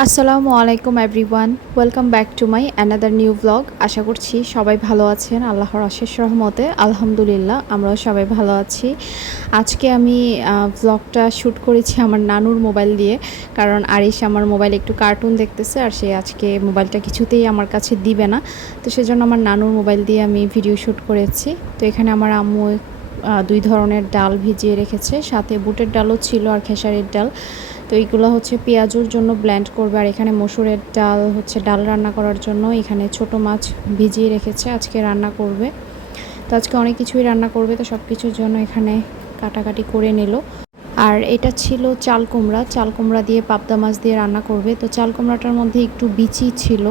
আসসালামু আলাইকুম everyone welcome back to my another new blog আশা করছি সবাই ভালো আছেন। আল্লাহর অশেষ রহমতে, আলহামদুলিল্লাহ, আমরাও সবাই ভালো আছি। আজকে আমি ব্লগটা শ্যুট করেছি আমার নানুর মোবাইল দিয়ে, কারণ আরিশ আমার মোবাইলে একটু কার্টুন দেখতেছে আর সে আজকে মোবাইলটা কিছুতেই আমার কাছে দিবে না। তো সেজন্য আমার নানুর মোবাইল দিয়ে আমি ভিডিও শ্যুট করেছি। তো এখানে আমার আম্মু দুই ধরনের ডাল ভিজিয়ে রেখেছে। সাথে বুটের ডালও ছিল আর খেসারির ডাল। তো এইগুলো হচ্ছে পেঁয়াজুর জন্য ব্ল্যান্ড করবে আর এখানে মসুরের ডাল হচ্ছে ডাল রান্না করার জন্য এখানে ছোট মাছ ভিজিয়ে রেখেছে, আজকে রান্না করবে। তো আজকে অনেক কিছুই রান্না করবে, তো সব কিছুর জন্য এখানে কাটাকাটি করে নিল। আর এটা ছিল চাল কুমড়া। চাল কুমড়া দিয়ে পাবদা মাছ দিয়ে রান্না করবে। তো চাল কুমড়াটার মধ্যে একটু বিচি ছিল।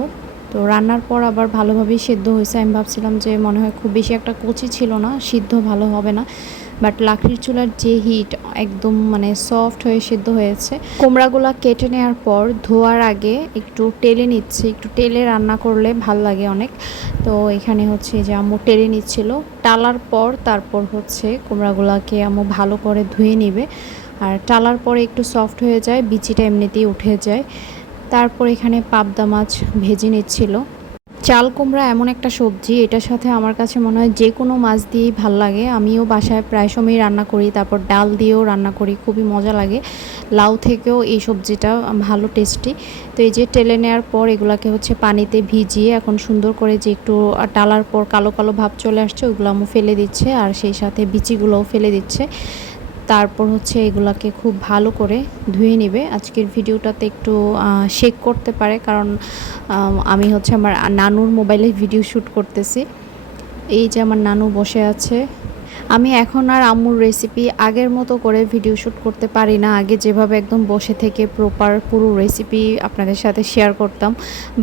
তো রান্নার পর আবার ভালোভাবেই সেদ্ধ হয়েছে। আমি ভাবছিলাম যে মনে হয় খুব বেশি একটা কচি ছিল না, সিদ্ধ ভালো হবে না। বাট লাকড়ির চুলার যে হিট একদম মানে সফট হয়ে সিদ্ধ হয়েছে। কুমড়াগুলো কেটে নেওয়ার পর ধোয়ার আগে একটু টেলে নিচ্ছে। একটু টেলে রান্না করলে ভালো লাগে অনেক। তো এখানে হচ্ছে যে আম্মু টেলে নিচ্ছিল। টালার পর তারপর হচ্ছে কুমড়াগুলোকে আম্মু ভালো করে ধুয়ে নিবে। আর টালার পরে একটু সফট হয়ে যায়, বিচিটা এমনিতেই উঠে যায়। তারপর এখানে পাবদা মাছ ভেজে নিচ্ছিল। চাল কুমড়া এমন একটা সবজি, এটার সাথে আমার কাছে মনে হয় যে কোনো মাছ দিয়েই ভালো লাগে। আমিও বাসায় প্রায় সময়ই রান্না করি, তারপর ডাল দিয়েও রান্না করি, খুবই মজা লাগে। লাউ থেকেও এই সবজিটা ভালো টেস্টি তো এই যে টেলে নেওয়ার পর এগুলাকে হচ্ছে পানিতে ভিজিয়ে এখন সুন্দর করে যে একটু টালার পর কালো কালো ভাব চলে আসছে, ওইগুলো আমি ফেলে দিচ্ছে, আর সেই সাথে বিচিগুলোও ফেলে দিচ্ছে। তারপর হচ্ছে এগুলাকে খুব ভালো করে ধুয়ে নেবে। আজকের ভিডিওটাতে একটু শেক করতে পারে কারণ, আমি হচ্ছে আমার নানুর মোবাইলে ভিডিও শ্যুট করতেছি। এই যে আমার নানু বসে আছে আমি এখন আর আম্মুর রেসিপি আগের মতো করে ভিডিও শ্যুট করতে পারি না। আগে যেভাবে একদম বসে থেকে প্রপার পুরো রেসিপি আপনাদের সাথে শেয়ার করতাম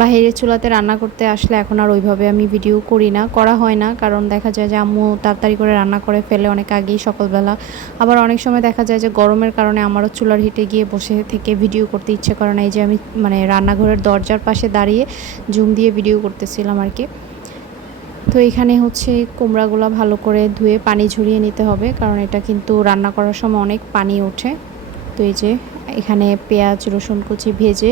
বাইরের চুলাতে রান্না করতে আসলে এখন আর ওইভাবে আমি ভিডিও করি না, করা হয় না। কারণ দেখা যায় যে আম্মু তাড়াতাড়ি করে রান্না করে ফেলে অনেক আগেই সকালবেলা। আবার অনেক সময় দেখা যায় যে গরমের কারণে আমারও চুলার হিটে গিয়ে বসে থেকে ভিডিও করতে ইচ্ছে করে না। এই যে আমি মানে রান্নাঘরের দরজার পাশে দাঁড়িয়ে জুম দিয়ে ভিডিও করতেছিলাম আর কি। তো এখানে হচ্ছে কুমড়াগুলো ভালো করে ধুয়ে পানি ঝরিয়ে নিতে হবে, কারণ এটা কিন্তু রান্না করার সময় অনেক পানি ওঠে। তো এই যে এখানে পেঁয়াজ, রসুন কুচি ভেজে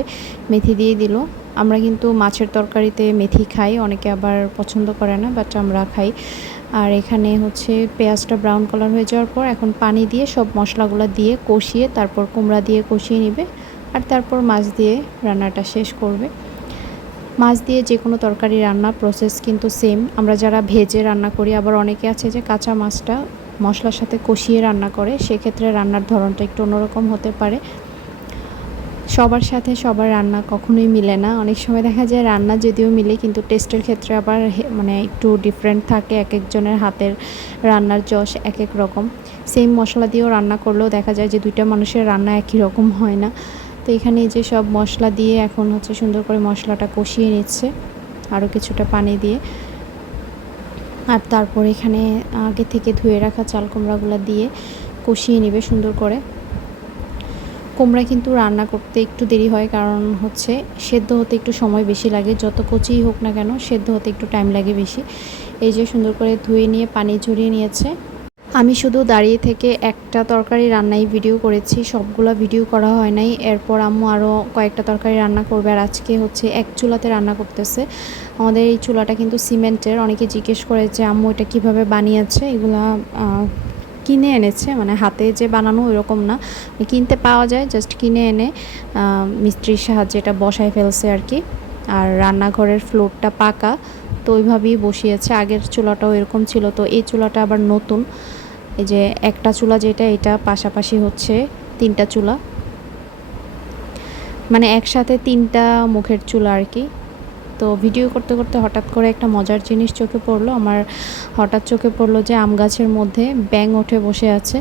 মেথি দিয়ে দিল। আমরা কিন্তু মাছের তরকারিতে মেথি খাই, অনেকে আবার পছন্দ করে না বাট আমরা খাই। আর এখানে হচ্ছে পেঁয়াজটা ব্রাউন কালার হয়ে যাওয়ার পর এখন পানি দিয়ে সব মশলাগুলো দিয়ে কষিয়ে তারপর কুমড়া দিয়ে কষিয়ে নেবে, আর তারপর মাছ দিয়ে রান্নাটা শেষ করবে। মাছ দিয়ে যে কোনো তরকারি রান্না প্রসেস কিন্তু সেম আমরা যারা ভেজে রান্না করি, আবার অনেকে আছে যে কাঁচা মাছটা মশলার সাথে কষিয়ে রান্না করে, সেক্ষেত্রে রান্নার ধরনটা একটু অন্যরকম হতে পারে। সবার সাথে সবার রান্না কখনোই মিলে না। অনেক সময় দেখা যায় রান্না যদিও মিলে, কিন্তু টেস্টের ক্ষেত্রে আবার মানে একটু ডিফারেন্ট থাকে, এক একজনের হাতের রান্নার যশ এক এক রকম। সেম মশলা দিয়েও রান্না করলেও দেখা যায় যে দুইটা মানুষের রান্না একই রকম হয় না। তো এখানে যে সব মশলা দিয়ে এখন হচ্ছে সুন্দর করে মশলাটা কষিয়ে নিচ্ছে, আরও কিছুটা পানি দিয়ে। আর তারপর এখানে আগে থেকে ধুয়ে রাখা চাল কুমড়াগুলো দিয়ে কষিয়ে নেবে সুন্দর করে। কুমড়া কিন্তু রান্না করতে একটু দেরি হয় কারণ হচ্ছে সেদ্ধ হতে একটু সময় বেশি লাগে, যত কচিই হোক না কেন সেদ্ধ হতে একটু টাইম লাগে বেশি। এই যে সুন্দর করে ধুয়ে নিয়ে, পানি ঝরিয়ে নিয়েছে। আমি শুধু দাঁড়িয়ে থেকে একটা তরকারি রান্নাই ভিডিও করেছি, সবগুলো ভিডিও করা হয় নাই। এরপর আম্মু আরও কয়েকটা তরকারি রান্না করবে আর আজকে হচ্ছে এক চুলাতে রান্না করতেছে। আমাদের এই চুলাটা কিন্তু সিমেন্টের, অনেকে জিজ্ঞেস করে যে আম্মু এটা কীভাবে বানিয়েছে? এগুলা কিনে এনেছে মানে হাতে যে বানানো ওইরকম না। কিনতে পাওয়া যায় জাস্ট কিনে এনে মিস্ত্রির সাহায্যে এটা বসায় ফেলছে আর কি। আর রান্নাঘরের ফ্লোরটা পাকা, তো ওইভাবেই বসিয়েছে। আগের চুলাটাও এরকম ছিল, তো এই চুলাটা আবার নতুন। এই যে একটা চুলা যেটা, এটা পাশাপাশি হচ্ছে তিনটা চুলা। মানে একসাথে তিনটা মুখের চুলা আর কি। তো ভিডিও করতে করতে হঠাৎ করে একটা মজার জিনিস চোখে পড়ল। আমার হঠাৎ চোখে পড়ল যে আম গাছের মধ্যে ব্যাং উঠে বসে আছে।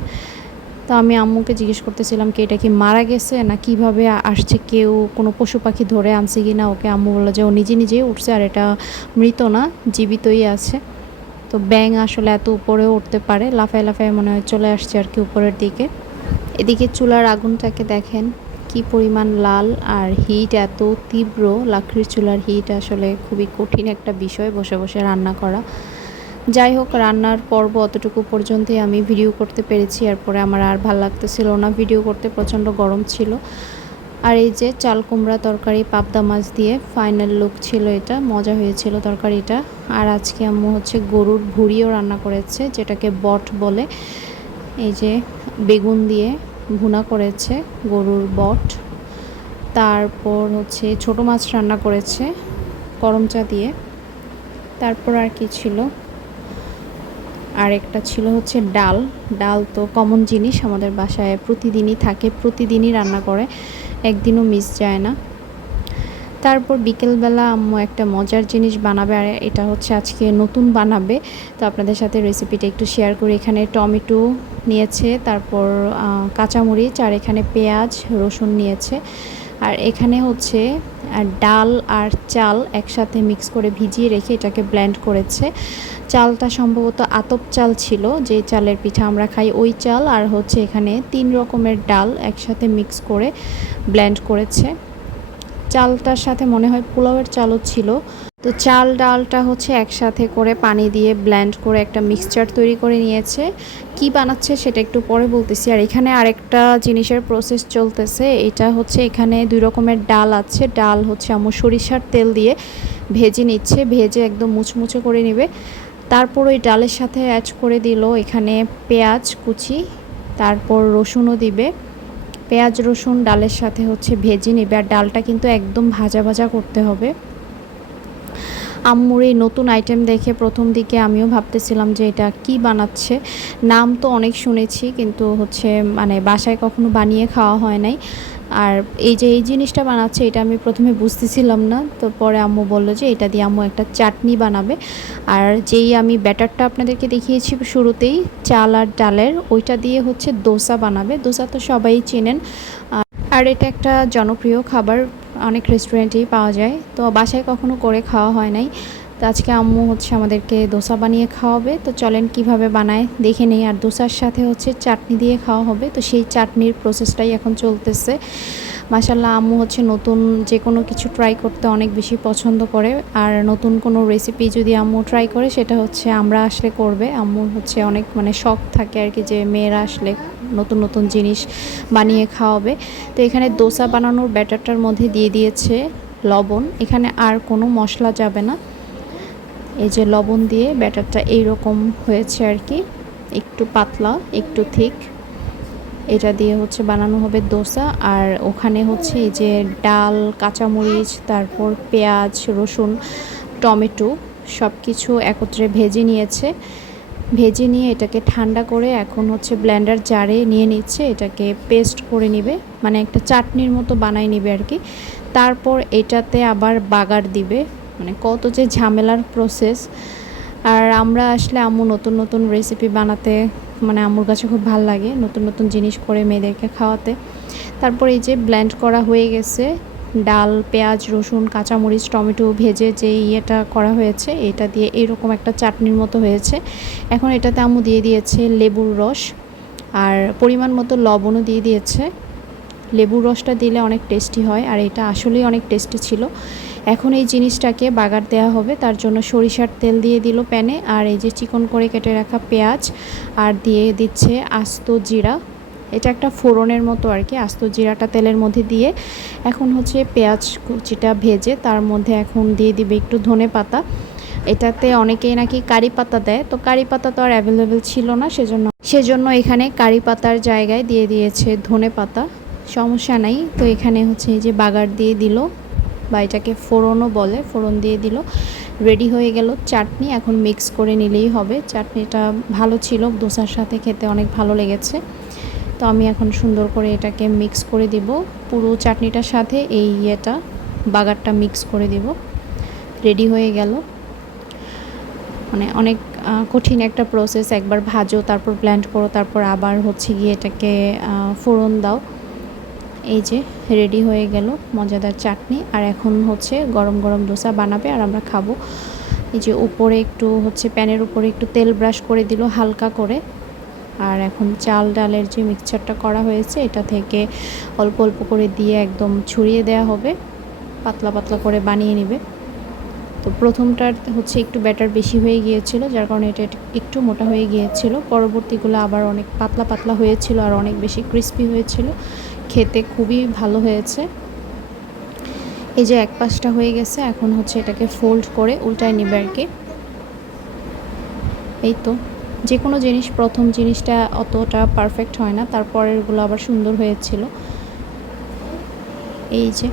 তো আমি আম্মুকে জিজ্ঞেস করতেছিলাম কি, এটা কি মারা গেছে না কীভাবে আসছে? কেউ কোনো পশু পাখি ধরে আনছে কি না ওকে আম্মু বলল যে ও নিজে নিজেই উঠছে আর এটা মৃত না, জীবিতই আছে। তো ব্যাং আসলে এত উপরেও উঠতে পারে। লাফায় লাফায় মনে হয় চলে আসছে আর কি উপরের দিকে। এদিকে চুলার আগুনটাকে দেখেন, কি পরিমাণ লাল আর হিট এত তীব্র। লাকড়ির চুলার হিট আসলে খুবই কঠিন একটা বিষয় বসে বসে রান্না করা। যাই হোক, রান্নার পর্ব অতটুকু পর্যন্তই আমি ভিডিও করতে পেরেছি। এরপরে আমার আর ভালো লাগতেছিল না। ভিডিও করতে প্রচণ্ড গরম ছিল। আর এই যে চাল কুমড়া তরকারি, পাবদা মাছ দিয়ে ফাইনাল লুক ছিল এটা, মজা হয়েছিল তরকারিটা। আর আজকে আম্মু হচ্ছে গরুর ভুড়িও রান্না করেছে, যেটাকে বট বলে। এই যে বেগুন দিয়ে ভুনা করেছে গরুর বট। তারপর হচ্ছে ছোট মাছ রান্না করেছে করমচা দিয়ে। তারপর আর কি ছিল? আর একটা ছিল হচ্ছে ডাল। ডাল তো কমন জিনিস আমাদের বাসায়, প্রতিদিনই থাকে, প্রতিদিনই রান্না করে। একদিনও মিস যায় না। তারপর বিকেলবেলা আম্মু একটা মজার জিনিস বানাবে, আর এটা হচ্ছে আজকে নতুন বানাবে। তো আপনাদের সাথে রেসিপিটা একটু শেয়ার করি। এখানে টমেটো নিয়েছে, তারপর কাঁচামরিচ, আর এখানে পেঁয়াজ, রসুন নিয়েছে। আর এখানে হচ্ছে ডাল আর চাল একসাথে মিক্স করে ভিজিয়ে রেখে এটাকে ব্ল্যান্ড করেছে। চালটা সম্ভবত আতপ চাল ছিল, যে চালের পিঠা আমরা খাই ওই চাল, আর হচ্ছে এখানে তিন রকমের ডাল একসাথে মিক্স করে ব্ল্যান্ড করেছে। চালটার সাথে মনে হয় পোলাওয়ের চালও ছিল। তো চাল, ডালটা হচ্ছে একসাথে করে পানি দিয়ে ব্ল্যান্ড করে একটা মিক্সচার তৈরি করে নিয়েছে। কি বানাচ্ছে সেটা একটু পরে বলতেছি। আর এখানে আরেকটা জিনিসের প্রসেস চলতেছে। এটা হচ্ছে এখানে দুই রকমের ডাল আছে। ডাল হচ্ছে আমার সরিষার তেল দিয়ে ভেজে নিচ্ছে। ভেজে একদম মুচমুচে করে নেবে। তারপর ওই ডালের সাথে অ্যাড করে দিল এখানে পেঁয়াজ কুচি। তারপর রসুনও দিবে। পেঁয়াজ, রসুন, ডালের সাথে হচ্ছে ভেজে নেবে। আর ডালটা কিন্তু একদম ভাজা ভাজা করতে হবে। আম্মুর এই নতুন আইটেম দেখে প্রথম দিকে আমিও ভাবতেছিলাম যে এটা কি বানাচ্ছে। নাম তো অনেক শুনেছি, কিন্তু হচ্ছে মানে বাসায় কখনো বানিয়ে খাওয়া হয় নাই। আর এই যে এই জিনিসটা বানাচ্ছে, এটা আমি প্রথমে বুঝতেছিলাম না। তো পরে আম্মু বলল যে, এটা দিয়ে আম্মু একটা চাটনি বানাবে। আর যেই আমি ব্যাটারটা আপনাদেরকে দেখিয়েছি শুরুতেই, চাল আর ডালের, ওইটা দিয়ে হচ্ছে দোসা বানাবে। দোসা তো সবাই চেনেন। আর এটা একটা জনপ্রিয় খাবার। অনেক রেস্টুরেন্টেই পাওয়া যায়। তো বাসায় কখনো করে খাওয়া হয় নাই। তো আজকে আম্মু হচ্ছে আমাদেরকে দোসা বানিয়ে খাওয়াবে। তো চলেন কীভাবে বানায় দেখে নেই। আর দোসার সাথে হচ্ছে চাটনি দিয়ে খাওয়া হবে। তো সেই চাটনির প্রসেসটাই এখন চলতেছে। মাসাল্লাহ আম্মু হচ্ছে নতুন যে কোনো কিছু ট্রাই করতে অনেক বেশি পছন্দ করে। আর নতুন কোনো রেসিপি যদি আম্মু ট্রাই করে, সেটা হচ্ছে আমরা আসলে করবে। আম্মুর হচ্ছে অনেক মানে শখ থাকে আর কি যে মেয়েরা আসলে নতুন নতুন জিনিস বানিয়ে খাওয়াবে। তো এখানে দোসা বানানোর ব্যাটারটার মধ্যে দিয়ে দিয়েছে লবণ। এখানে আর কোনো মশলা যাবে না। এই যে লবণ দিয়ে ব্যাটারটা এইরকম হয়েছে আর কি, একটু পাতলা, একটু থিক এটা দিয়ে হচ্ছে বানানো হবে দোসা আর ওখানে হচ্ছে এই যে ডাল, কাঁচামরিচ, তারপর পেঁয়াজ, রসুন, টমেটো সব কিছু একত্রে ভেজে নিয়েছে। ভেজে নিয়ে এটাকে ঠান্ডা করে এখন হচ্ছে ব্লেন্ডার জারে নিয়ে নিচ্ছে, এটাকে পেস্ট করে নিবে মানে একটা চাটনির মতো বানাই নিবে আর কি। তারপর এটাতে আবার বাগার দিবে। মানে কত যে ঝামেলার প্রসেস আর আমরা আসলে আম্মু নতুন নতুন রেসিপি বানাতে মানে আম্মুর কাছে খুব ভালো লাগে নতুন নতুন জিনিস করে মেয়েদেরকে খাওয়াতে। তারপর এই যে ব্ল্যান্ড করা হয়ে গেছে, ডাল, পেঁয়াজ, রসুন, কাঁচামরিচ, টমেটো ভেজে যে ইয়েটা করা হয়েছে, এটা দিয়ে এরকম একটা চাটনির মতো হয়েছে। এখন এটাতে আম্মু দিয়ে দিয়েছে লেবুর রস, আর পরিমাণ মতো লবণও দিয়ে দিয়েছে। লেবুর রসটা দিলে অনেক টেস্টি হয়, আর এটা আসলেই অনেক টেস্টি ছিল। এখন এই জিনিসটাকে বাগার দেওয়া হবে, তার জন্য সরিষার তেল দিয়ে দিল প্যানে, আর এই যে চিকন করে কেটে রাখা পেঁয়াজ, আর দিয়ে দিচ্ছে আস্ত জিরা। এটা একটা ফোড়নের মতো আর কি, আস্ত জিরাটা তেলের মধ্যে দিয়ে। এখন হচ্ছে পেঁয়াজ কুচিটা ভেজে তার মধ্যে এখন দিয়ে দিবে একটু ধনে পাতা। এটাতে অনেকেই নাকি কারি পাতা দেয়, তো কারি পাতা তো আর অ্যাভেলেবেল ছিল না, সেজন্য সেজন্য এখানে কারি পাতার জায়গায় দিয়ে দিয়েছে ধনে পাতা। সমস্যা নাই, তো এখানে হচ্ছে এই যে বাগার দিয়ে দিল। বা এটাকে ফোড়নও বলে, ফোড়ন দিয়ে দিল। রেডি হয়ে গেল চাটনি, এখন মিক্স করে নিলেই হবে। চাটনিটা ভালো ছিল, দোসার সাথে খেতে অনেক ভালো লেগেছে। তো আমি এখন সুন্দর করে এটাকে মিক্স করে দিব। পুরো চাটনিটার সাথে এই ইয়েটা, বাগারটা মিক্স করে দিব। রেডি হয়ে গেল। মানে অনেক কঠিন একটা প্রসেস একবার ভাজো, তারপর ব্ল্যান্ড করো, তারপর আবার হচ্ছে গিয়ে এটাকে ফোড়ন দাও। এই যে রেডি হয়ে গেল মজাদার চাটনি। আর এখন হচ্ছে গরম গরম দোসা বানাবে আর আমরা খাব। এই যে উপরে একটু হচ্ছে প্যানের উপরে একটু তেল ব্রাশ করে দিল হালকা করে। আর এখন চাল ডালের যে মিক্সচারটা করা হয়েছে, এটা থেকে অল্প অল্প করে দিয়ে একদম ছড়িয়ে দেওয়া হবে। পাতলা পাতলা করে বানিয়ে নেবে। তো প্রথমটার হচ্ছে একটু ব্যাটার বেশি হয়ে গিয়েছিল, যার কারণে এটা একটু মোটা হয়ে গিয়েছিল। পরবর্তীগুলো আবার অনেক পাতলা পাতলা হয়েছিল আর অনেক বেশি ক্রিস্পি হয়েছিল। খেতে খুবই ভালো হয়েছে। এই যে এক পাশটা হয়ে গেছে, এখন হচ্ছে এটাকে ফোল্ড করে উল্টায় নিবে আর কি। এই তো যে কোনো জিনিস, প্রথম জিনিসটা অতটা পারফেক্ট হয় না, তারপরেরগুলো আবার সুন্দর হয়েছিল। এই যে,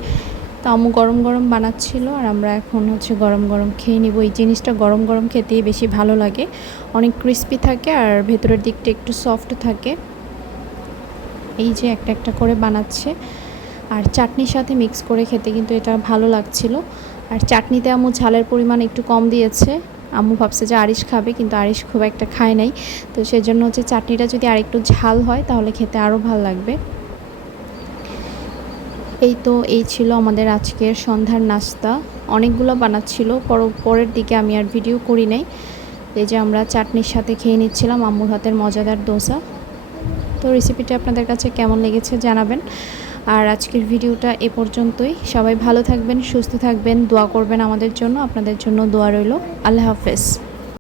তো আম্মু গরম গরম বানাচ্ছিল, আর আমরা এখন হচ্ছে গরম গরম খেয়ে নিব। এই জিনিসটা গরম গরম খেতেই বেশি ভালো লাগে। অনেক ক্রিস্পি থাকে, আর ভেতরের দিকটা একটু সফট থাকে। এই যে একটা একটা করে বানাচ্ছে। আর চাটনির সাথে মিক্স করে খেতে কিন্তু এটা ভালো লাগছিল। আর চাটনিতে আম্মু ঝালের পরিমাণ একটু কম দিয়েছে। আম্মু ভাবছে যে আরিশ খাবে, কিন্তু আরিশ খুব একটা খায় নাই। তো সেজন্য হচ্ছে চাটনিটা যদি আরেকটু ঝাল হয়, তাহলে খেতে আরও ভালো লাগবে। এই তো এই ছিল আমাদের আজকের সন্ধ্যার নাস্তা। অনেকগুলো বানাচ্ছিল। পর পরের দিকে আমি আর ভিডিও করি নাই। এই যে আমরা চাটনির সাথে খেয়ে নিচ্ছিলাম আম্মুর হাতের মজাদার দোসা। তো রেসিপিটা আপনাদের কাছে কেমন লেগেছে জানাবেন। আর আজকের ভিডিওটা এ পর্যন্তই। সবাই ভালো থাকবেন, সুস্থ থাকবেন, দোয়া করবেন আমাদের জন্য। আপনাদের জন্য দোয়া রইল। আল্লাহ হাফেজ।